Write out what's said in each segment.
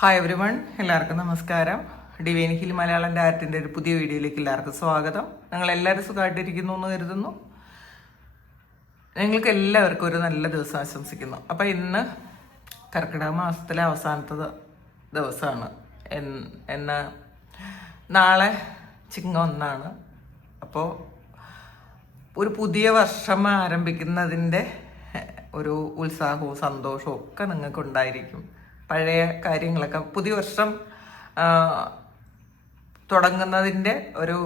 Hi every one, എല്ലാവർക്കും നമസ്കാരം. Divine hill Malayalam ഡയറക്റ്റിൻ്റെ ഒരു പുതിയ വീഡിയോയിലേക്ക് എല്ലാവർക്കും സ്വാഗതം. എല്ലാവരും സുഖമായിട്ടിരിക്കുന്നു എന്ന് കരുതുന്നു. നിങ്ങൾക്ക് എല്ലാവർക്കും ഒരു നല്ല ദിവസം ആശംസിക്കുന്നു. അപ്പോൾ ഇന്ന് കർക്കിടക മാസത്തിലെ അവസാനത്തെ ദിവസമാണ്. നാളെ ചിങ്ങം 1. അപ്പോൾ ഒരു പുതിയ വർഷം ആരംഭിക്കുന്നതിൻ്റെ ഒരു ഉത്സാഹവും സന്തോഷവും ഒക്കെ നിങ്ങൾക്ക് ഉണ്ടായിരിക്കും. പഴയ കാര്യങ്ങളൊക്കെ പുതിയ വർഷം തുടങ്ങുന്നതിൻ്റെ ഒരു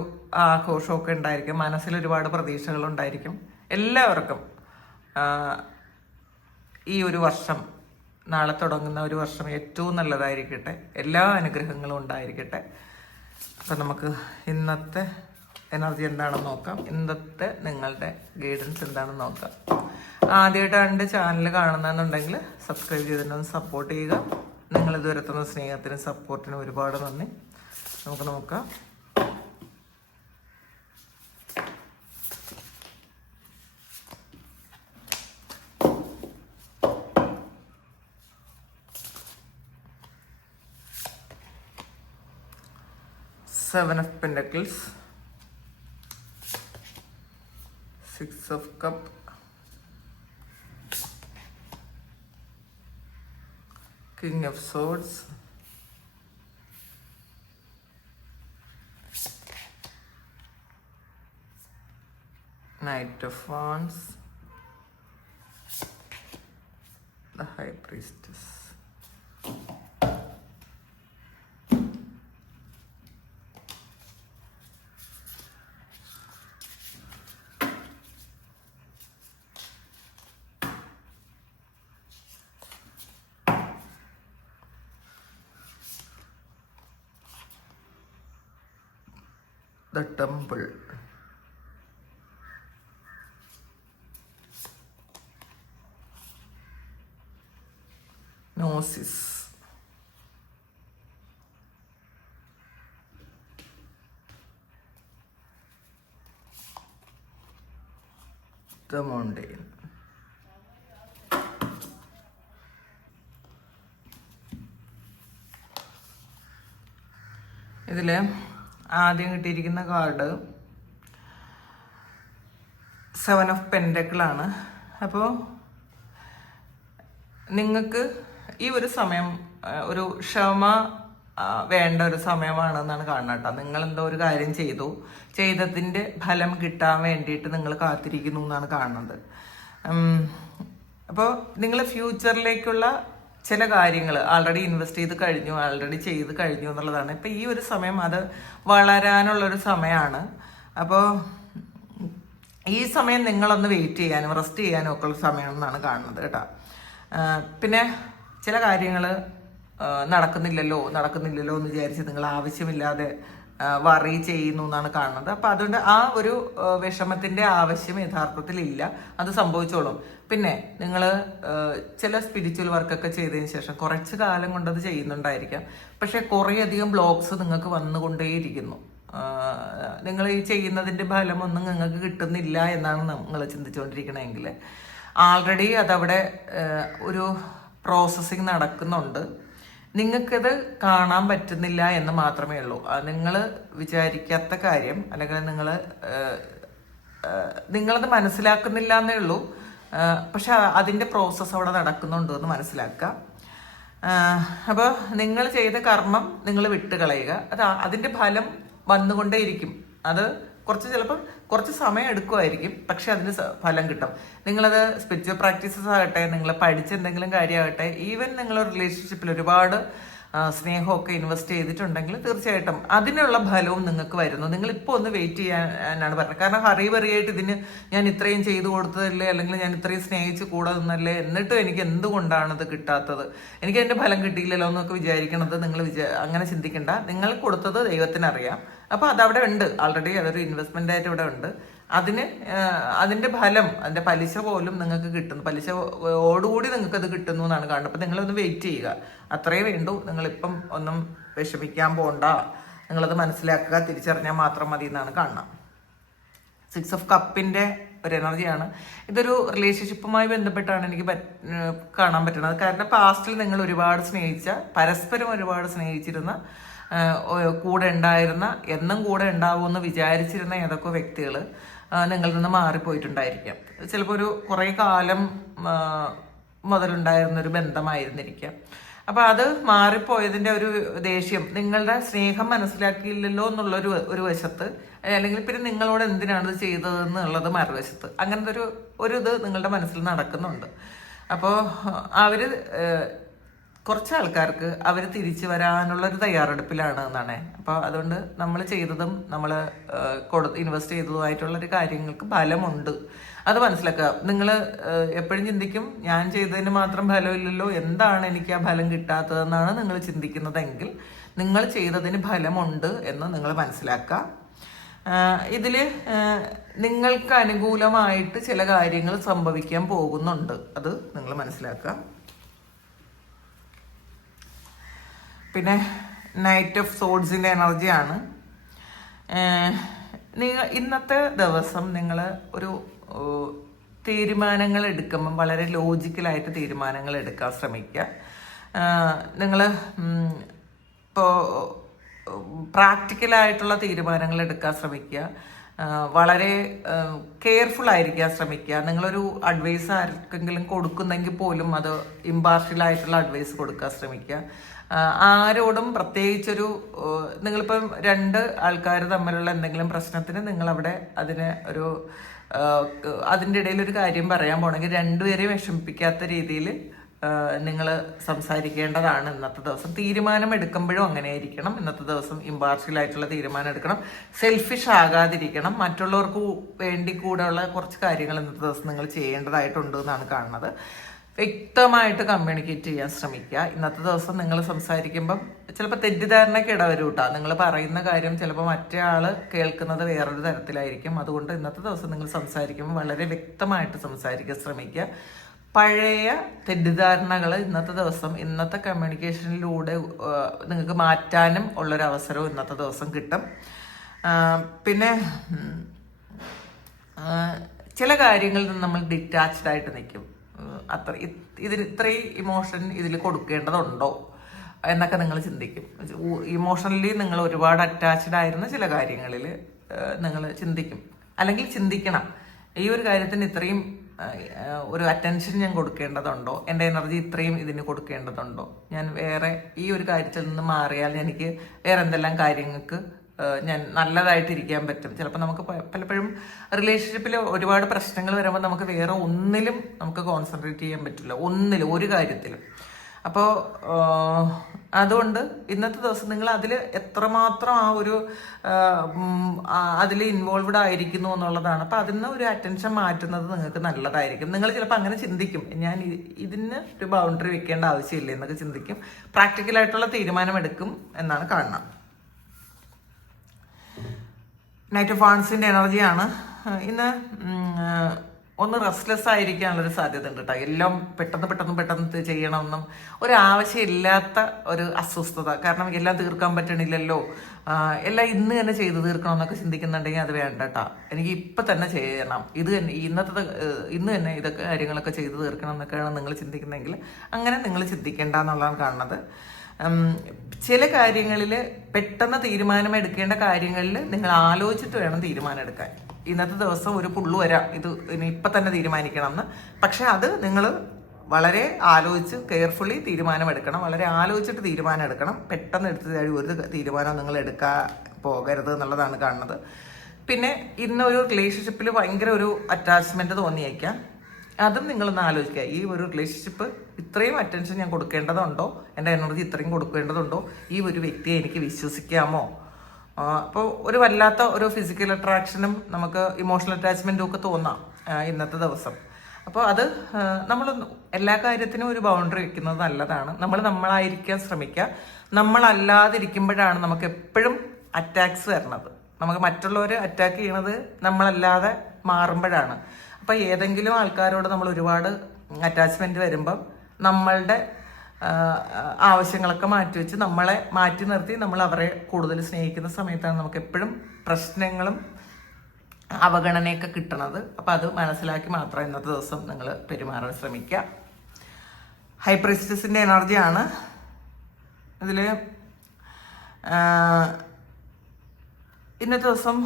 ആഘോഷമൊക്കെ ഉണ്ടായിരിക്കും. മനസ്സിൽ ഒരുപാട് പ്രതീക്ഷകളുണ്ടായിരിക്കും. എല്ലാവർക്കും ഈ ഒരു വർഷം, നാളെ തുടങ്ങുന്ന ഒരു വർഷം ഏറ്റവും നല്ലതായിരിക്കട്ടെ. എല്ലാ അനുഗ്രഹങ്ങളും ഉണ്ടായിരിക്കട്ടെ. അപ്പം നമുക്ക് ഇന്നത്തെ എനർജി എന്താണെന്ന് നോക്കാം. ഇന്നത്തെ നിങ്ങളുടെ ഗൈഡൻസ് എന്താണെന്ന് നോക്കാം. ആദ്യമായിട്ടാണ് എൻ്റെ ചാനൽ കാണുന്നതെന്നുണ്ടെങ്കിൽ സബ്സ്ക്രൈബ് ചെയ്തിട്ടൊന്ന് സപ്പോർട്ട് ചെയ്യുക. നിങ്ങളിതുവരെ തന്ന സ്നേഹത്തിനും സപ്പോർട്ടിനും ഒരുപാട് നന്ദി. നമുക്ക് നോക്കാം. Seven of Pentacles, Six of Cups, King of Swords, Knight of Wands, the High Priestess. The Temple. Gnosis. The Mundane. ഇതിൽ ആദ്യം കിട്ടിയിരിക്കുന്ന കാർഡ് സെവൻ ഓഫ് പെൻഡക്കിളാണ്. അപ്പോൾ നിങ്ങൾക്ക് ഈ ഒരു സമയം ഒരു ക്ഷമ വേണ്ട ഒരു സമയമാണെന്നാണ് കാണുന്നത് കേട്ടോ. നിങ്ങളെന്തോ ഒരു കാര്യം ചെയ്തതിൻ്റെ ഫലം കിട്ടാൻ വേണ്ടിയിട്ട് നിങ്ങൾ കാത്തിരിക്കുന്നു എന്നാണ് കാണുന്നത്. അപ്പോൾ നിങ്ങൾ ഫ്യൂച്ചറിലേക്കുള്ള ചില കാര്യങ്ങൾ ആൾറെഡി ഇൻവെസ്റ്റ് ചെയ്ത് കഴിഞ്ഞു, ആൾറെഡി ചെയ്ത് കഴിഞ്ഞു എന്നുള്ളതാണ്. ഇപ്പം ഈ ഒരു സമയം അത് വളരാനുള്ളൊരു സമയമാണ്. അപ്പോൾ ഈ സമയം നിങ്ങളൊന്ന് വെയിറ്റ് ചെയ്യാനും റെസ്റ്റ് ചെയ്യാനും ഒക്കെ ഉള്ള സമയമെന്നാണ് കാണുന്നത് കേട്ടോ. പിന്നെ ചില കാര്യങ്ങൾ നടക്കുന്നില്ലല്ലോ എന്ന് വിചാരിച്ച് നിങ്ങൾ ആവശ്യമില്ലാതെ വറി ചെയ്യുന്നു എന്നാണ് കാണുന്നത്. അപ്പം അതുകൊണ്ട് ആ ഒരു വിഷമത്തിൻ്റെ ആവശ്യം യഥാർത്ഥത്തിൽ ഇല്ല, അത് സംഭവിച്ചോളും. പിന്നെ നിങ്ങൾ ചില സ്പിരിച്വൽ വർക്കൊക്കെ ചെയ്തതിന് ശേഷം കുറച്ച് കാലം കൊണ്ടത് ചെയ്യുന്നുണ്ടായിരിക്കാം, പക്ഷെ കുറേയധികം ബ്ലോക്സ് നിങ്ങൾക്ക് വന്നുകൊണ്ടേയിരിക്കുന്നു. നിങ്ങൾ ഈ ചെയ്യുന്നതിൻ്റെ ഫലമൊന്നും നിങ്ങൾക്ക് കിട്ടുന്നില്ല എന്നാണ് നിങ്ങൾ ചിന്തിച്ചുകൊണ്ടിരിക്കണമെങ്കിൽ ആൾറെഡി അതവിടെ ഒരു പ്രോസസ്സിങ് നടക്കുന്നുണ്ട്. നിങ്ങൾക്കത് കാണാൻ പറ്റുന്നില്ല എന്ന് മാത്രമേ ഉള്ളൂ. നിങ്ങൾ വിചാരിക്കാത്ത കാര്യം അല്ലെങ്കിൽ നിങ്ങളത് മനസ്സിലാക്കുന്നില്ല എന്നേ ഉള്ളൂ. പക്ഷെ അതിൻ്റെ പ്രോസസ്സ് അവിടെ നടക്കുന്നുണ്ട് എന്ന് മനസ്സിലാക്കുക. അപ്പോൾ നിങ്ങൾ ചെയ്ത കർമ്മം നിങ്ങൾ വിട്ടുകളയുക. അതിൻ്റെ ഫലം വന്നുകൊണ്ടേയിരിക്കും. അത് ചിലപ്പോൾ കുറച്ച് സമയം എടുക്കുമായിരിക്കും, പക്ഷെ അതിന് ഫലം കിട്ടും. നിങ്ങളത് സ്പിരിച്വൽ പ്രാക്ടീസസ് ആകട്ടെ, നിങ്ങൾ പഠിച്ച എന്തെങ്കിലും കാര്യമാകട്ടെ, ഈവൻ നിങ്ങൾ റിലേഷൻഷിപ്പിൽ ഒരുപാട് സ്നേഹമൊക്കെ ഇൻവെസ്റ്റ് ചെയ്തിട്ടുണ്ടെങ്കിൽ തീർച്ചയായിട്ടും അതിനുള്ള ഫലവും നിങ്ങൾക്ക് വരുന്നു. നിങ്ങളിപ്പോൾ ഒന്ന് വെയിറ്റ് ചെയ്യാനാണ് പറഞ്ഞത്. കാരണം ഹറിബറിയായിട്ട് ഇതിന് ഞാൻ ഇത്രയും ചെയ്തു കൊടുത്തതല്ലേ, അല്ലെങ്കിൽ ഞാൻ ഇത്രയും സ്നേഹിച്ച് കൂടെ നിന്നല്ലേ, എന്നിട്ടും എനിക്ക് എന്തുകൊണ്ടാണ് ഇത് കിട്ടാത്തത്, എനിക്ക് അതിൻ്റെ ഫലം കിട്ടിയില്ലല്ലോ എന്നൊക്കെ വിചാരിക്കണത് നിങ്ങൾ അങ്ങനെ ചിന്തിക്കേണ്ട. നിങ്ങൾ കൊടുത്തത് ദൈവത്തിനറിയാം. അപ്പോൾ അതവിടെ ഉണ്ട്, ആൾറെഡി അതൊരു ഇൻവെസ്റ്റ്മെൻ്റ് ആയിട്ട് ഇവിടെ ഉണ്ട്. അതിൻ്റെ ഫലം, അതിൻ്റെ പലിശ പോലും നിങ്ങൾക്ക് കിട്ടുന്നു, പലിശയോടുകൂടി നിങ്ങൾക്ക് അത് കിട്ടുന്നു എന്നാണ് കാണുന്നത്. അപ്പം നിങ്ങളൊന്ന് വെയിറ്റ് ചെയ്യുക, അത്രയേ വേണ്ടൂ. നിങ്ങളിപ്പം ഒന്നും വിഷമിക്കാൻ പോകണ്ട, നിങ്ങളത് മനസ്സിലാക്കുക, തിരിച്ചറിഞ്ഞാൽ മാത്രം മതി എന്നാണ് കാണുന്നത്. 6 of കപ്പിൻ്റെ ഒരു എനർജിയാണ്. ഇതൊരു റിലേഷൻഷിപ്പുമായി ബന്ധപ്പെട്ടാണ് എനിക്ക് കാണാൻ പറ്റുന്നത്. കാരണം പാസ്റ്റിൽ നിങ്ങൾ ഒരുപാട് സ്നേഹിച്ച, പരസ്പരം ഒരുപാട് സ്നേഹിച്ചിരുന്ന, കൂടെ ഉണ്ടായിരുന്ന, എന്നും കൂടെ ഉണ്ടാവുമെന്ന് വിചാരിച്ചിരുന്ന ഏതൊക്കെ വ്യക്തികൾ നിങ്ങളിൽ നിന്ന് മാറിപ്പോയിട്ടുണ്ടായിരിക്കാം. ചിലപ്പോൾ ഒരു കുറേ കാലം മുതലുണ്ടായിരുന്നൊരു ബന്ധമായിരുന്നിരിക്കാം. അപ്പോൾ അത് മാറിപ്പോയതിൻ്റെ ഒരു ദേഷ്യം, നിങ്ങളുടെ സ്നേഹം മനസ്സിലാക്കിയില്ലല്ലോ എന്നുള്ളൊരു ഒരു വശത്ത്, അല്ലെങ്കിൽ പിന്നെ നിങ്ങളോട് എന്തിനാണ് ഇത് ചെയ്തതെന്നുള്ളത് മറുവശത്ത്, അങ്ങനത്തെ ഒരു ഇത് നിങ്ങളുടെ മനസ്സിൽ നടക്കുന്നുണ്ട്. അപ്പോൾ അവർ കുറച്ച് ആൾക്കാർക്ക് അവർ തിരിച്ചു വരാനുള്ളൊരു തയ്യാറെടുപ്പിലാണ് എന്നാണ്. അപ്പോൾ അതുകൊണ്ട് നമ്മൾ ചെയ്തതും നമ്മൾ ഇൻവെസ്റ്റ് ചെയ്തതുമായിട്ടുള്ളൊരു കാര്യങ്ങൾക്ക് ഫലമുണ്ട്, അത് മനസ്സിലാക്കുക. നിങ്ങൾ എപ്പോഴും ചിന്തിക്കും ഞാൻ ചെയ്തതിന് മാത്രം ഫലമില്ലല്ലോ, എന്താണ് എനിക്ക് ആ ഫലം കിട്ടാത്തതെന്നാണ് നിങ്ങൾ ചിന്തിക്കുന്നതെങ്കിൽ നിങ്ങൾ ചെയ്തതിന് ഫലമുണ്ട് എന്ന് നിങ്ങൾ മനസ്സിലാക്കുക. ഇതിൽ നിങ്ങൾക്ക് അനുകൂലമായിട്ട് ചില കാര്യങ്ങൾ സംഭവിക്കാൻ പോകുന്നുണ്ട്, അത് നിങ്ങൾ മനസ്സിലാക്കുക. പിന്നെ നൈറ്റ് ഓഫ് സോഡ്സിൻ്റെ എനർജിയാണ്. ഇന്നത്തെ ദിവസം നിങ്ങൾ ഒരു തീരുമാനങ്ങൾ എടുക്കുമ്പം വളരെ ലോജിക്കലായിട്ട് തീരുമാനങ്ങൾ എടുക്കാൻ ശ്രമിക്കുക. നിങ്ങൾ ഇപ്പോൾ പ്രാക്ടിക്കലായിട്ടുള്ള തീരുമാനങ്ങൾ എടുക്കാൻ ശ്രമിക്കുക. വളരെ കെയർഫുൾ ആയിരിക്കാൻ ശ്രമിക്കുക. നിങ്ങളൊരു അഡ്വൈസ് ആർക്കെങ്കിലും കൊടുക്കുന്നെങ്കിൽ പോലും അത് ഇമ്പാർഷ്യലായിട്ടുള്ള അഡ്വൈസ് കൊടുക്കാൻ ശ്രമിക്കുക. ആരോടും പ്രത്യേകിച്ചൊരു, നിങ്ങളിപ്പം രണ്ട് ആൾക്കാർ തമ്മിലുള്ള എന്തെങ്കിലും പ്രശ്നത്തിന് നിങ്ങളവിടെ അതിന് ഒരു അതിൻ്റെ ഇടയിൽ ഒരു കാര്യം പറയാൻ പോകണമെങ്കിൽ രണ്ടുപേരെയും വിഷമിപ്പിക്കാത്ത രീതിയിൽ നിങ്ങൾ സംസാരിക്കേണ്ടതാണ് ഇന്നത്തെ ദിവസം. തീരുമാനം എടുക്കുമ്പോഴും അങ്ങനെ ആയിരിക്കണം. ഇന്നത്തെ ദിവസം ഇമ്പാർഷ്യലായിട്ടുള്ള തീരുമാനം എടുക്കണം. സെൽഫിഷ് ആകാതിരിക്കണം. മറ്റുള്ളവർക്ക് വേണ്ടി കൂടെയുള്ള കുറച്ച് കാര്യങ്ങൾ ഇന്നത്തെ ദിവസം നിങ്ങൾ ചെയ്യേണ്ടതായിട്ടുണ്ട് എന്നാണ് കാണുന്നത്. വ്യക്തമായിട്ട് കമ്മ്യൂണിക്കേറ്റ് ചെയ്യാൻ ശ്രമിക്കുക. ഇന്നത്തെ ദിവസം നിങ്ങൾ സംസാരിക്കുമ്പം ചിലപ്പോൾ തെറ്റിദ്ധാരണയ്ക്ക് ഇടവരും കേട്ടോ. നിങ്ങൾ പറയുന്ന കാര്യം ചിലപ്പോൾ മറ്റേ ആൾ കേൾക്കുന്നത് വേറൊരു തരത്തിലായിരിക്കും. അതുകൊണ്ട് ഇന്നത്തെ ദിവസം നിങ്ങൾ സംസാരിക്കുമ്പോൾ വളരെ വ്യക്തമായിട്ട് സംസാരിക്കാൻ ശ്രമിക്കുക. പഴയ തെറ്റിദ്ധാരണകൾ ഇന്നത്തെ ദിവസം, ഇന്നത്തെ കമ്മ്യൂണിക്കേഷനിലൂടെ നിങ്ങൾക്ക് മാറ്റാനും ഉള്ളൊരവസരവും ഇന്നത്തെ ദിവസം കിട്ടും. പിന്നെ ചില കാര്യങ്ങളിൽ നിന്ന് നമ്മൾ ഡിറ്റാച്ച്ഡ് ആയിട്ട് നിൽക്കും. ഇതിന് ഇത്രയും ഇമോഷൻ ഇതിൽ കൊടുക്കേണ്ടതുണ്ടോ എന്നൊക്കെ നിങ്ങൾ ചിന്തിക്കും. ഇമോഷണലി നിങ്ങൾ ഒരുപാട് അറ്റാച്ച്ഡ് ആയിരുന്ന ചില കാര്യങ്ങളിൽ നിങ്ങൾ ചിന്തിക്കും, അല്ലെങ്കിൽ ചിന്തിക്കണം. ഈ ഒരു കാര്യത്തിന് ഇത്രയും ഒരു അറ്റൻഷൻ ഞാൻ കൊടുക്കേണ്ടതുണ്ടോ, എൻ്റെ എനർജി ഇത്രയും ഇതിന് കൊടുക്കേണ്ടതുണ്ടോ, ഞാൻ വേറെ ഈ ഒരു കാര്യത്തിൽ നിന്ന് മാറിയാൽ എനിക്ക് വേറെ എന്തെല്ലാം കാര്യങ്ങൾക്ക് ഞാൻ നല്ലതായിട്ടിരിക്കാൻ പറ്റും. ചിലപ്പോൾ നമുക്ക് പലപ്പോഴും റിലേഷൻഷിപ്പിൽ ഒരുപാട് പ്രശ്നങ്ങൾ വരുമ്പോൾ നമുക്ക് വേറെ ഒന്നിലും നമുക്ക് കോൺസെൻട്രേറ്റ് ചെയ്യാൻ പറ്റില്ല, ഒന്നിലും ഒരു കാര്യത്തിലും. അപ്പോൾ അതുകൊണ്ട് ഇന്നത്തെ ദിവസം നിങ്ങൾ അതിൽ എത്രമാത്രം ആ ഒരു അതിൽ ഇൻവോൾവ്ഡ് ആയിരിക്കുന്നു എന്നുള്ളതാണ്. അപ്പോൾ അതിൽ നിന്ന് ഒരു അറ്റൻഷൻ മാറ്റുന്നത് നിങ്ങൾക്ക് നല്ലതായിരിക്കും. നിങ്ങൾ ചിലപ്പോൾ അങ്ങനെ ചിന്തിക്കും, ഞാൻ ഇതിന് ഒരു ബൗണ്ടറി വെക്കേണ്ട ആവശ്യമില്ല എന്നൊക്കെ ചിന്തിക്കും. പ്രാക്ടിക്കലായിട്ടുള്ള തീരുമാനമെടുക്കും എന്നാണ് കാണുന്നത്. നൈറ്റ് ഓഫ് വാൺസിൻ്റെ എനർജിയാണ്. ഇന്ന് ഒന്ന് റെസ്റ്റ്ലെസ് ആയിരിക്കാനുള്ളൊരു സാധ്യത ഉണ്ട് കേട്ടോ. എല്ലാം പെട്ടെന്ന് ചെയ്യണമെന്നും ഒരാവശ്യമില്ലാത്ത ഒരു അസ്വസ്ഥത. കാരണം എല്ലാം തീർക്കാൻ പറ്റണില്ലല്ലോ, എല്ലാം ഇന്ന് തന്നെ ചെയ്ത് തീർക്കണമെന്നൊക്കെ ചിന്തിക്കുന്നുണ്ടെങ്കിൽ അത് വേണ്ട കേട്ടോ. എനിക്ക് ഇപ്പം തന്നെ ചെയ്യണം, ഇത് തന്നെ ഇന്ന് തന്നെ ഇതൊക്കെ കാര്യങ്ങളൊക്കെ ചെയ്ത് തീർക്കണം എന്നൊക്കെയാണ് നിങ്ങൾ ചിന്തിക്കുന്നതെങ്കിൽ അങ്ങനെ നിങ്ങൾ ചിന്തിക്കേണ്ട എന്നുള്ളതാണ് കാണുന്നത്. ചില കാര്യങ്ങളിൽ പെട്ടെന്ന് തീരുമാനമെടുക്കേണ്ട കാര്യങ്ങളിൽ നിങ്ങൾ ആലോചിച്ചിട്ട് വേണം തീരുമാനം എടുക്കാൻ. ഇന്നത്തെ ദിവസം ഒരു പുള്ളു വരാം, ഇത് ഇപ്പം തന്നെ തീരുമാനിക്കണം എന്ന്. പക്ഷെ അത് നിങ്ങൾ വളരെ ആലോചിച്ച് കെയർഫുള്ളി തീരുമാനമെടുക്കണം. വളരെ ആലോചിച്ചിട്ട് തീരുമാനം എടുക്കണം. പെട്ടെന്ന് എടുത്ത് ഒരു തീരുമാനം നിങ്ങൾ എടുക്കാൻ പോകരുത് എന്നുള്ളതാണ് കാണുന്നത്. പിന്നെ ഇന്നൊരു റിലേഷൻഷിപ്പിൽ ഭയങ്കര ഒരു അറ്റാച്ച്മെൻറ്റ് തോന്നിയേക്കാം. അതും നിങ്ങളൊന്ന് ആലോചിക്കുക. ഈ ഒരു റിലേഷൻഷിപ്പ് ഇത്രയും അറ്റൻഷൻ ഞാൻ കൊടുക്കേണ്ടതുണ്ടോ, എൻ്റെ എനർജി ഇത്രയും കൊടുക്കേണ്ടതുണ്ടോ, ഈ ഒരു വ്യക്തിയെ എനിക്ക് വിശ്വസിക്കാമോ? അപ്പോൾ ഒരു വല്ലാത്ത ഒരു ഫിസിക്കൽ അട്രാക്ഷനും നമുക്ക് ഇമോഷണൽ അറ്റാച്ച്മെൻറ്റും ഒക്കെ തോന്നാം ഇന്നത്തെ ദിവസം. അപ്പോൾ അത് നമ്മൾ എല്ലാ കാര്യത്തിനും ഒരു ബൗണ്ടറി വെക്കുന്നത് നല്ലതാണ്. നമ്മളായിരിക്കാൻ ശ്രമിക്കുക. നമ്മളല്ലാതിരിക്കുമ്പോഴാണ് നമുക്ക് എപ്പോഴും അറ്റാക്സ് വരുന്നത്. നമുക്ക് മറ്റുള്ളവർ അറ്റാക്ക് ചെയ്യണത് നമ്മളല്ലാതെ മാറുമ്പോഴാണ്. അപ്പോൾ ഏതെങ്കിലും ആൾക്കാരോട് നമ്മൾ ഒരുപാട് അറ്റാച്ച്മെൻറ്റ് വരുമ്പം നമ്മളുടെ ആവശ്യങ്ങളൊക്കെ മാറ്റിവെച്ച് നമ്മളെ മാറ്റി നിർത്തി നമ്മൾ അവരെ കൂടുതൽ സ്നേഹിക്കുന്ന സമയത്താണ് നമുക്ക് എപ്പോഴും പ്രശ്നങ്ങളും അവഗണനയൊക്കെ കിട്ടണത്. അപ്പം അത് മനസ്സിലാക്കി മാത്രം ഇന്നത്തെ ദിവസം നിങ്ങൾ പെരുമാറാൻ ശ്രമിക്കുക. ഹൈ പ്രീസ്റ്റസിൻ്റെ എനർജിയാണ് ഇതിൽ. ഇന്നത്തെ ദിവസം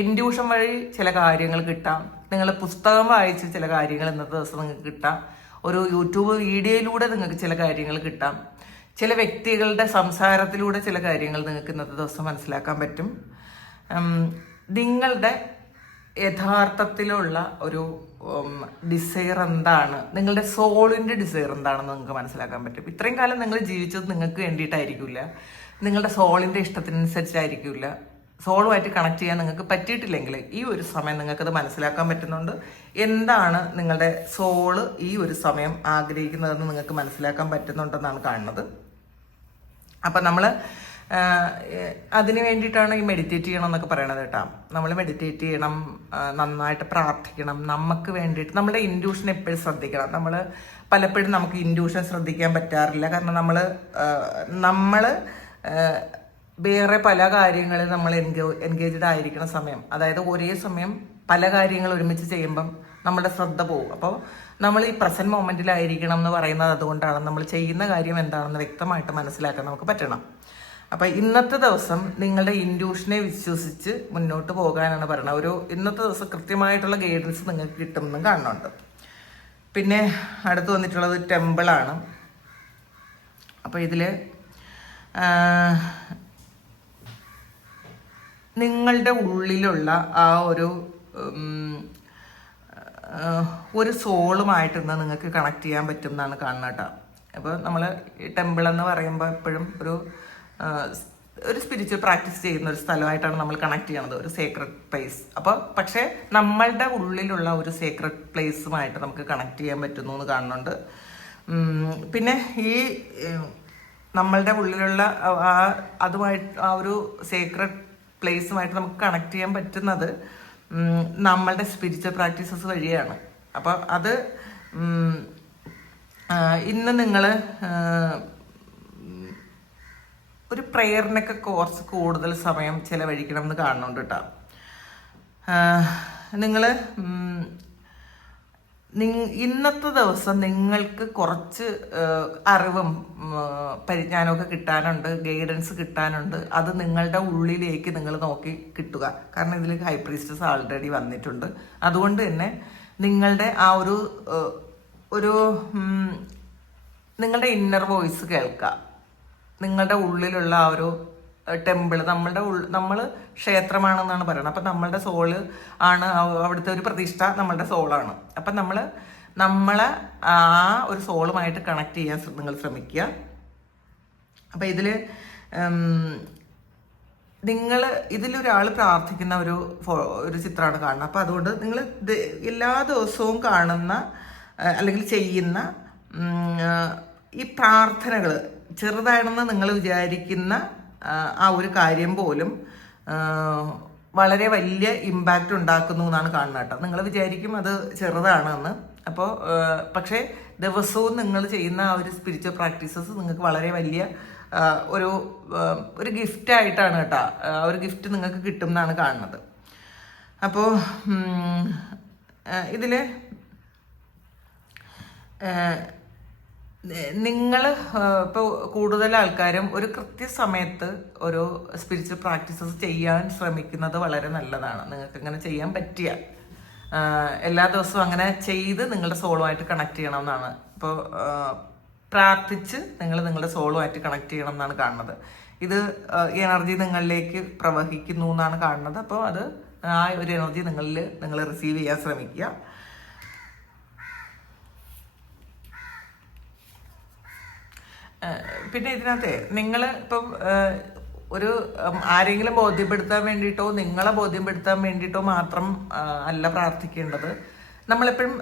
ഇൻഡ്യൂഷൻ വഴി ചില കാര്യങ്ങൾ കിട്ടാം. നിങ്ങൾ പുസ്തകം വായിച്ച് ചില കാര്യങ്ങൾ ഇന്നത്തെ ദിവസം നിങ്ങൾക്ക് കിട്ടാം. ഒരു യൂട്യൂബ് വീഡിയോയിലൂടെ നിങ്ങൾക്ക് ചില കാര്യങ്ങൾ കിട്ടാം. ചില വ്യക്തികളുടെ സംസാരത്തിലൂടെ ചില കാര്യങ്ങൾ നിങ്ങൾക്ക് ഇന്നത്തെ ദിവസം മനസ്സിലാക്കാൻ പറ്റും. നിങ്ങളുടെ യഥാർത്ഥത്തിലുള്ള ഒരു ഡിസയർ എന്താണ്, നിങ്ങളുടെ സോളിൻ്റെ ഡിസയർ എന്താണെന്ന് നിങ്ങൾക്ക് മനസ്സിലാക്കാൻ പറ്റും. ഇത്രയും കാലം നിങ്ങൾ ജീവിച്ചത് നിങ്ങൾക്ക് വേണ്ടിയിട്ടായിരിക്കില്ല, നിങ്ങളുടെ സോളിൻ്റെ ഇഷ്ടത്തിനനുസരിച്ചായിരിക്കില്ല. സോളുമായിട്ട് കണക്ട് ചെയ്യാൻ നിങ്ങൾക്ക് പറ്റിയിട്ടില്ലെങ്കിൽ ഈ ഒരു സമയം നിങ്ങൾക്കത് മനസ്സിലാക്കാൻ പറ്റുന്നുണ്ട്. എന്താണ് നിങ്ങളുടെ സോള് ഈ ഒരു സമയം ആഗ്രഹിക്കുന്നതെന്ന് നിങ്ങൾക്ക് മനസ്സിലാക്കാൻ പറ്റുന്നുണ്ടെന്നാണ് കാണുന്നത്. അപ്പം നമ്മൾ അതിന് വേണ്ടിയിട്ടാണ് ഈ മെഡിറ്റേറ്റ് ചെയ്യണം എന്നൊക്കെ പറയണത് കേട്ടോ. നമ്മൾ മെഡിറ്റേറ്റ് ചെയ്യണം, നന്നായിട്ട് പ്രാർത്ഥിക്കണം, നമുക്ക് വേണ്ടിയിട്ട് നമ്മുടെ ഇൻഡ്യൂഷൻ എപ്പോഴും ശ്രദ്ധിക്കണം. നമ്മൾ പലപ്പോഴും നമുക്ക് ഇൻഡ്യൂഷൻ ശ്രദ്ധിക്കാൻ പറ്റാറില്ല. കാരണം നമ്മൾ വേറെ പല കാര്യങ്ങളിൽ നമ്മൾ എൻഗേജ്ഡ് ആയിരിക്കുന്ന സമയം, അതായത് ഒരേ സമയം പല കാര്യങ്ങൾ ഒരുമിച്ച് ചെയ്യുമ്പം നമ്മുടെ ശ്രദ്ധ പോകും. അപ്പോൾ നമ്മൾ ഈ പ്രസന്റ് മൊമെന്റിലായിരിക്കണം എന്ന് പറയുന്നത് അതുകൊണ്ടാണ്. നമ്മൾ ചെയ്യുന്ന കാര്യം എന്താണെന്ന് വ്യക്തമായിട്ട് മനസ്സിലാക്കാൻ നമുക്ക് പറ്റണം. അപ്പം ഇന്നത്തെ ദിവസം നിങ്ങളുടെ ഇൻഡ്യൂഷനെ വിശ്വസിച്ച് മുന്നോട്ട് പോകാനാണ് പറയുന്നത്. ഇന്നത്തെ ദിവസം കൃത്യമായിട്ടുള്ള ഗൈഡൻസ് നിങ്ങൾക്ക് കിട്ടുമെന്നും കാണുന്നുണ്ട്. പിന്നെ അടുത്ത് വന്നിട്ടുള്ളത് ടെമ്പിളാണ്. അപ്പോൾ ഇതിൽ നിങ്ങളുടെ ഉള്ളിലുള്ള ആ ഒരു സോളുമായിട്ട് ഇന്ന് നിങ്ങൾക്ക് കണക്ട് ചെയ്യാൻ പറ്റും എന്നാണ് കാണുന്നത് കേട്ടോ. അപ്പോൾ നമ്മൾ ഈ ടെമ്പിൾ എന്ന് പറയുമ്പോൾ എപ്പോഴും ഒരു സ്പിരിച്വൽ പ്രാക്ടീസ് ചെയ്യുന്ന ഒരു സ്ഥലമായിട്ടാണ് നമ്മൾ കണക്ട് ചെയ്യണത്, ഒരു സേക്രഡ് പ്ലേസ്. അപ്പോൾ പക്ഷേ നമ്മളുടെ ഉള്ളിലുള്ള ഒരു സേക്രഡ് പ്ലേസുമായിട്ട് നമുക്ക് കണക്ട് ചെയ്യാൻ പറ്റുന്നു എന്ന് കാണുന്നുണ്ട്. പിന്നെ ഈ നമ്മളുടെ ഉള്ളിലുള്ള അതുമായിട്ട് ആ ഒരു സേക്രഡ് പ്ലേസുമായിട്ട് നമുക്ക് കണക്ട് ചെയ്യാൻ പറ്റുന്നത് നമ്മളുടെ സ്പിരിച്വൽ പ്രാക്ടീസസ് വഴിയാണ്. അപ്പോൾ അത് ഇന്ന് നിങ്ങൾ ഒരു പ്രെയറിനൊക്കെ കുറച്ച് കൂടുതൽ സമയം ചിലവഴിക്കണം എന്ന് കാണുന്നുണ്ട് കേട്ടോ. നിങ്ങൾ ഇന്നത്തെ ദിവസം നിങ്ങൾക്ക് കുറച്ച് അറിവും പരിജ്ഞാനമൊക്കെ കിട്ടാനുണ്ട്, ഗൈഡൻസ് കിട്ടാനുണ്ട്. അത് നിങ്ങളുടെ ഉള്ളിലേക്ക് നിങ്ങൾ നോക്കി കിട്ടുക. കാരണം ഇതിൽ ഹൈ പ്രീസ്റ്റസ് ആൾറെഡി വന്നിട്ടുണ്ട്. അതുകൊണ്ട് തന്നെ നിങ്ങളുടെ ആ ഒരു നിങ്ങളുടെ ഇന്നർ വോയിസ് കേൾക്കുക. നിങ്ങളുടെ ഉള്ളിലുള്ള ആ ഒരു ടെമ്പിൾ, നമ്മൾ ക്ഷേത്രമാണെന്നാണ് പറയുന്നത്. അപ്പം നമ്മളുടെ സോള് ആണ് അവിടുത്തെ ഒരു പ്രതിഷ്ഠ, നമ്മളുടെ സോളാണ്. അപ്പം നമ്മളെ ആ ഒരു സോളുമായിട്ട് കണക്ട് ചെയ്യാൻ നിങ്ങൾ ശ്രമിക്കുക. അപ്പം ഇതിലൊരാൾ പ്രാർത്ഥിക്കുന്ന ഒരു ചിത്രമാണ് കാണുന്നത്. അപ്പം അതുകൊണ്ട് നിങ്ങൾ എല്ലാ ദിവസവും കാണുന്ന അല്ലെങ്കിൽ ചെയ്യുന്ന ഈ പ്രാർത്ഥനകൾ ചെറുതാണെന്ന് നിങ്ങൾ വിചാരിക്കുന്ന ആ ഒരു കാര്യം പോലും വളരെ വലിയ ഇമ്പാക്റ്റ് ഉണ്ടാക്കുന്നു എന്നാണ് കാണുന്നത് കേട്ടോ. നിങ്ങൾ വിചാരിക്കും അത് ചെറുതാണെന്ന്. അപ്പോൾ പക്ഷേ ദിവസവും നിങ്ങൾ ചെയ്യുന്ന ആ ഒരു സ്പിരിച്വൽ പ്രാക്ടീസസ് നിങ്ങൾക്ക് വളരെ വലിയ ഒരു ഗിഫ്റ്റായിട്ടാണ് കേട്ടോ. ഒരു ഗിഫ്റ്റ് നിങ്ങൾക്ക് കിട്ടും എന്നാണ് കാണുന്നത്. അപ്പോൾ ഇതിൽ നിങ്ങൾ ഇപ്പോൾ കൂടുതൽ ആൾക്കാരും ഒരു കൃത്യസമയത്ത് ഒരു സ്പിരിച്വൽ പ്രാക്ടീസസ് ചെയ്യാൻ ശ്രമിക്കുന്നത് വളരെ നല്ലതാണ്. നിങ്ങൾക്ക് ഇങ്ങനെ ചെയ്യാൻ പറ്റിയ എല്ലാ ദിവസവും അങ്ങനെ ചെയ്ത് നിങ്ങളുടെ സോളുമായിട്ട് കണക്ട് ചെയ്യണം എന്നാണ്. ഇപ്പോൾ പ്രാർത്ഥിച്ച് നിങ്ങളുടെ സോളുമായിട്ട് കണക്ട് ചെയ്യണം എന്നാണ് കാണുന്നത്. ഇത് എനർജി നിങ്ങളിലേക്ക് പ്രവഹിക്കുന്നു എന്നാണ് കാണുന്നത്. അപ്പോൾ ആ ഒരു എനർജി നിങ്ങൾ റിസീവ് ചെയ്യാൻ ശ്രമിക്കുക. പിന്നെ ഇതിനകത്ത് നിങ്ങൾ ഇപ്പം ആരെങ്കിലും ബോധ്യപ്പെടുത്താൻ വേണ്ടിയിട്ടോ നിങ്ങളെ ബോധ്യപ്പെടുത്താൻ വേണ്ടിയിട്ടോ മാത്രം അല്ല പ്രാർത്ഥിക്കേണ്ടത്. നമ്മളെപ്പോഴും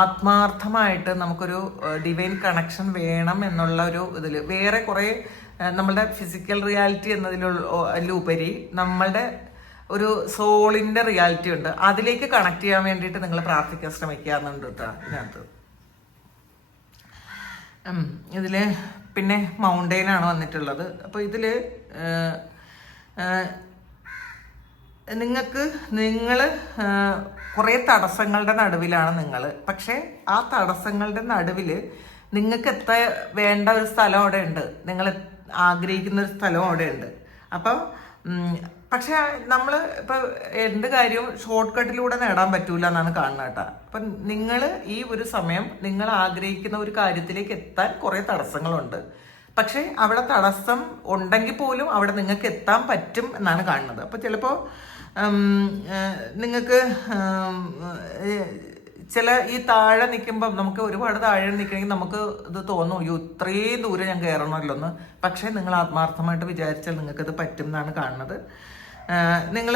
ആത്മാർത്ഥമായിട്ട് നമുക്കൊരു ഡിവൈൻ കണക്ഷൻ വേണം എന്നുള്ള ഒരു ഇതിൽ വേറെ കുറേ നമ്മളുടെ ഫിസിക്കൽ റിയാലിറ്റി എന്നതിലുപരി നമ്മളുടെ ഒരു സോളിൻ്റെ റിയാലിറ്റി ഉണ്ട്. അതിലേക്ക് കണക്ട് ചെയ്യാൻ വേണ്ടിയിട്ട് നിങ്ങൾ പ്രാർത്ഥിക്കാൻ ശ്രമിക്കാറുണ്ട് കേട്ടോ ഇതിനകത്ത്. ഇതിൽ പിന്നെ മൗണ്ടെയിനാണ് വന്നിട്ടുള്ളത്. അപ്പോൾ ഇതിൽ നിങ്ങൾ കുറേ തടസ്സങ്ങളുടെ നടുവിലാണ് നിങ്ങൾ. പക്ഷേ ആ തടസ്സങ്ങളുടെ നടുവിൽ നിങ്ങൾക്ക് വേണ്ട ഒരു സ്ഥലം അവിടെ ഉണ്ട്, നിങ്ങൾ ആഗ്രഹിക്കുന്ന ഒരു സ്ഥലം അവിടെ ഉണ്ട്. അപ്പം പക്ഷെ നമ്മൾ ഇപ്പം എന്ത് കാര്യവും ഷോർട്ട് കട്ടിലൂടെ നേടാൻ പറ്റൂല എന്നാണ് കാണുന്നത് കേട്ടോ. അപ്പം നിങ്ങൾ ഈ ഒരു സമയം നിങ്ങൾ ആഗ്രഹിക്കുന്ന ഒരു കാര്യത്തിലേക്ക് എത്താൻ കുറേ തടസ്സങ്ങളുണ്ട്. പക്ഷേ അവിടെ തടസ്സം ഉണ്ടെങ്കിൽ പോലും അവിടെ നിങ്ങൾക്ക് എത്താൻ പറ്റും എന്നാണ് കാണുന്നത്. അപ്പോൾ ചിലപ്പോൾ നിങ്ങൾക്ക് ചില ഈ താഴെ നിൽക്കുമ്പം നമുക്ക് ഒരുപാട് താഴെ നിൽക്കണമെങ്കിൽ നമുക്ക് ഇത് തോന്നും, അയ്യോ ഇത്രയും ദൂരം ഞാൻ കയറണമല്ലോ എന്ന്. പക്ഷേ നിങ്ങൾ ആത്മാർത്ഥമായിട്ട് വിചാരിച്ചാൽ നിങ്ങൾക്കത് പറ്റും എന്നാണ് കാണുന്നത്. നിങ്ങൾ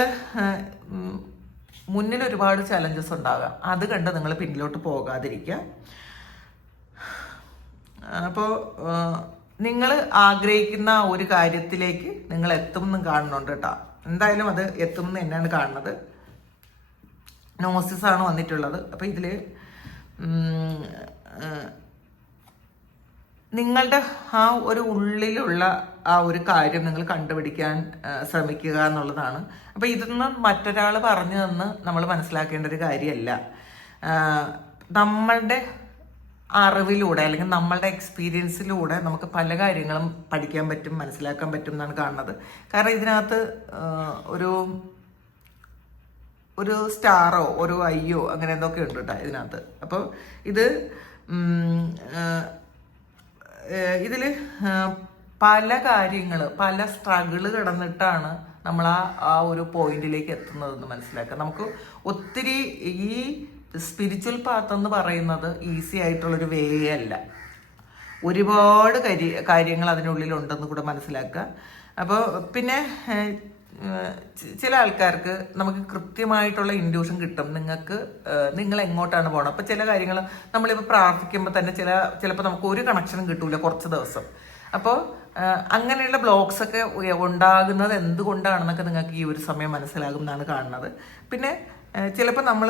മുന്നിൽ ഒരുപാട് ചലഞ്ചസ് ഉണ്ടാകാം, അത് കണ്ട് നിങ്ങൾ പിന്നിലോട്ട് പോകാതിരിക്കുക. അപ്പോൾ നിങ്ങൾ ആഗ്രഹിക്കുന്ന ഒരു കാര്യത്തിലേക്ക് നിങ്ങൾ എത്തുമെന്നും കാണുന്നുണ്ട് കേട്ടോ. എന്തായാലും അത് എത്തുമെന്ന് തന്നെയാണ് കാണുന്നത്. നോസിസ് ആണ് വന്നിട്ടുള്ളത്. അപ്പോൾ ഇതിൽ നിങ്ങളുടെ ആ ഒരു ഉള്ളിലുള്ള ആ ഒരു കാര്യം നിങ്ങൾ കണ്ടുപിടിക്കാൻ ശ്രമിക്കുക എന്നുള്ളതാണ്. അപ്പോൾ ഇതൊന്നും മറ്റൊരാൾ പറഞ്ഞു തന്ന് നമ്മൾ മനസ്സിലാക്കേണ്ട ഒരു കാര്യമല്ല. നമ്മളുടെ അറിവിലൂടെ അല്ലെങ്കിൽ നമ്മളുടെ എക്സ്പീരിയൻസിലൂടെ നമുക്ക് പല കാര്യങ്ങളും പഠിക്കാൻ പറ്റും, മനസ്സിലാക്കാൻ പറ്റും എന്നാണ് കാണുന്നത്. കാരണം ഇതിനകത്ത് ഒരു സ്റ്റാറോ ഒരു ഐയോ അങ്ങനെ എന്തൊക്കെ ഉണ്ട് കേട്ടോ ഇതിനകത്ത്. അപ്പോൾ ഇതിൽ പല കാര്യങ്ങൾ, പല സ്ട്രഗിള് കിടന്നിട്ടാണ് നമ്മൾ ആ ഒരു പോയിന്റിലേക്ക് എത്തുന്നതെന്ന് മനസ്സിലാക്കുക. നമുക്ക് ഒത്തിരി ഈ സ്പിരിച്വൽ പാത്ത് എന്ന് പറയുന്നത് ഈസി ആയിട്ടുള്ളൊരു വേ അല്ല. ഒരുപാട് കാര്യങ്ങൾ അതിനുള്ളിലുണ്ടെന്ന് കൂടെ മനസ്സിലാക്കുക. അപ്പോൾ പിന്നെ ചില ആൾക്കാർക്ക് നമുക്ക് കൃത്യമായിട്ടുള്ള ഇൻഡ്യൂഷൻ കിട്ടും, നിങ്ങൾ എങ്ങോട്ടാണ് പോകണം. അപ്പോൾ ചില കാര്യങ്ങൾ നമ്മളിപ്പോൾ പ്രാർത്ഥിക്കുമ്പോൾ തന്നെ ചിലപ്പോൾ നമുക്ക് ഒരു കണക്ഷനും കിട്ടൂല കുറച്ച് ദിവസം. അപ്പോൾ അങ്ങനെയുള്ള ബ്ലോക്സ് ഒക്കെ ഉണ്ടാകുന്നത് എന്തുകൊണ്ടാണെന്നൊക്കെ നിങ്ങൾക്ക് ഈ ഒരു സമയം മനസ്സിലാകും എന്നാണ് കാണുന്നത്. പിന്നെ ചിലപ്പോൾ നമ്മൾ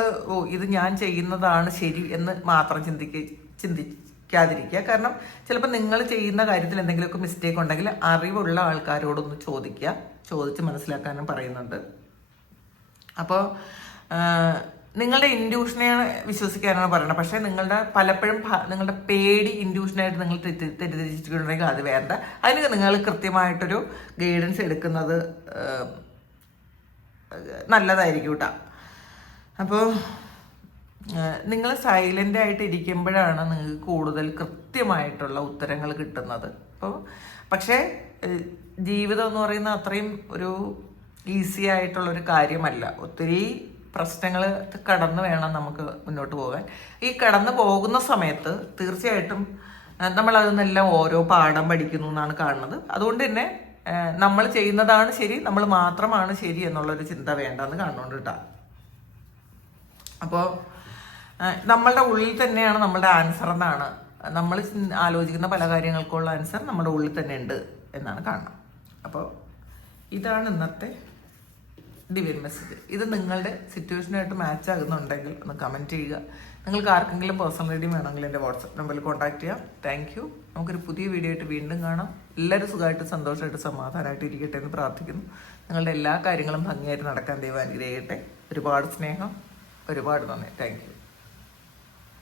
ഇത് ഞാൻ ചെയ്യുന്നതാണ് ശരി എന്ന് മാത്രം ചിന്തിക്കാതിരിക്കുക. കാരണം ചിലപ്പോൾ നിങ്ങൾ ചെയ്യുന്ന കാര്യത്തിൽ എന്തെങ്കിലുമൊക്കെ മിസ്റ്റേക്ക് ഉണ്ടെങ്കിൽ അറിവുള്ള ആൾക്കാരോടൊന്ന് ചോദിച്ച് മനസ്സിലാക്കാനും പറയുന്നുണ്ട്. അപ്പോൾ നിങ്ങളുടെ ഇൻഡ്യൂഷനെ വിശ്വസിക്കാനാണ് പറയുന്നത്. പക്ഷേ പലപ്പോഴും നിങ്ങളുടെ പേടി ഇൻഡ്യൂഷനായിട്ട് നിങ്ങൾ തെറ്റിദ്ധരിച്ചിട്ടുണ്ടെങ്കിൽ അത് വേണ്ട. അതിന് നിങ്ങൾ കൃത്യമായിട്ടൊരു ഗൈഡൻസ് എടുക്കുന്നത് നല്ലതായിരിക്കും കേട്ടോ. അപ്പോൾ നിങ്ങൾ സൈലൻ്റ് ആയിട്ട് ഇരിക്കുമ്പോഴാണ് നിങ്ങൾക്ക് കൂടുതൽ കൃത്യമായിട്ടുള്ള ഉത്തരങ്ങൾ കിട്ടുന്നത്. പക്ഷേ ജീവിതം എന്ന് പറയുന്ന അത്രയും ഒരു ഈസി ആയിട്ടുള്ളൊരു കാര്യമല്ല. ഒത്തിരി പ്രശ്നങ്ങൾ കടന്ന് വേണം നമുക്ക് മുന്നോട്ട് പോകാൻ. ഈ കടന്നു പോകുന്ന സമയത്ത് തീർച്ചയായിട്ടും നമ്മൾ അതിൽ നിന്നെല്ലാം ഓരോ പാഠം പഠിക്കുന്നു എന്നാണ് കാണുന്നത്. അതുകൊണ്ട് തന്നെ നമ്മൾ ചെയ്യുന്നതാണ് ശരി, നമ്മൾ മാത്രമാണ് ശരി എന്നുള്ളൊരു ചിന്ത വേണ്ടെന്ന് കാണുന്നുണ്ട് കേട്ടോ. അപ്പോൾ നമ്മളുടെ ഉള്ളിൽ തന്നെയാണ് നമ്മളുടെ ആൻസർ എന്നാണ്, നമ്മൾ ആലോചിക്കുന്ന പല കാര്യങ്ങൾക്കുള്ള ആൻസർ നമ്മുടെ ഉള്ളിൽ തന്നെ ഉണ്ട് എന്നാണ് കാണുന്നത്. അപ്പോൾ ഇതാണ് ഇന്നത്തെ ഡിവൈൻ മെസ്സേജ്. ഇത് നിങ്ങളുടെ സിറ്റുവേഷനായിട്ട് മാച്ച് ആകുന്നുണ്ടെങ്കിൽ ഒന്ന് കമൻറ്റ് ചെയ്യുക. നിങ്ങൾക്ക് ആർക്കെങ്കിലും പേഴ്സണൽ റീഡിങ് വേണമെങ്കിൽ എൻ്റെ വാട്സപ്പ് നമ്പറിൽ കോൺടാക്ട് ചെയ്യാം. Thank you. നമുക്കൊരു പുതിയ വീഡിയോ ആയിട്ട് വീണ്ടും കാണാം. എല്ലാവരും സുഖമായിട്ട് സന്തോഷമായിട്ട് സമാധാനമായിട്ട് ഇരിക്കട്ടെ എന്ന് പ്രാർത്ഥിക്കുന്നു. നിങ്ങളുടെ എല്ലാ കാര്യങ്ങളും ഭംഗിയായിട്ട് നടക്കാൻ ദൈവം അനുഗ്രഹിക്കട്ടെ. ഒരുപാട് സ്നേഹം, ഒരുപാട് നന്ദി. Thank you.